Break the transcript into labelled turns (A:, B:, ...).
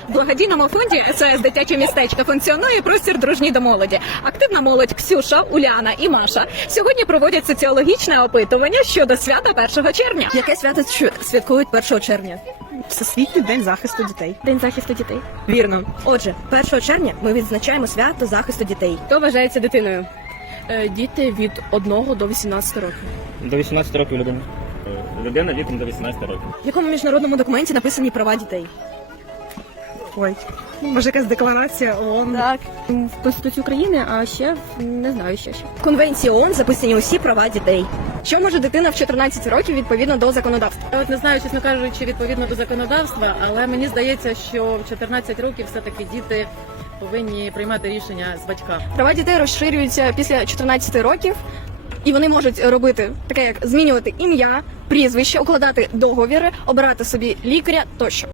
A: В благодійному фонді СОС «Дитяче містечко» функціонує простір дружній до молоді. Активна молодь Ксюша, Уляна і Маша сьогодні проводять соціологічне опитування щодо свята 1 червня.
B: Яке свято святкують 1 червня?
C: Всесвітній день захисту дітей.
D: День захисту дітей.
C: Вірно.
B: Отже, 1 червня ми відзначаємо свято захисту дітей.
D: Хто вважається дитиною? Діти від 1 до 18 років.
E: До 18 років людина. Людина віком до 18 років.
B: В якому міжнародному документі написані права дітей?
C: Ой. Може, якась декларація ООН?
D: Так. В Конституції України, а ще не знаю ще.
B: В Конвенції ООН записані усі права дітей.
D: Що може дитина в 14 років відповідно до законодавства?
F: Я от не знаю, чесно кажучи, відповідно до законодавства, але мені здається, що в 14 років все-таки діти повинні приймати рішення з батьками.
D: Права дітей розширюються після 14 років, і вони можуть робити таке, як змінювати ім'я, прізвище, укладати договіри, обирати собі лікаря тощо.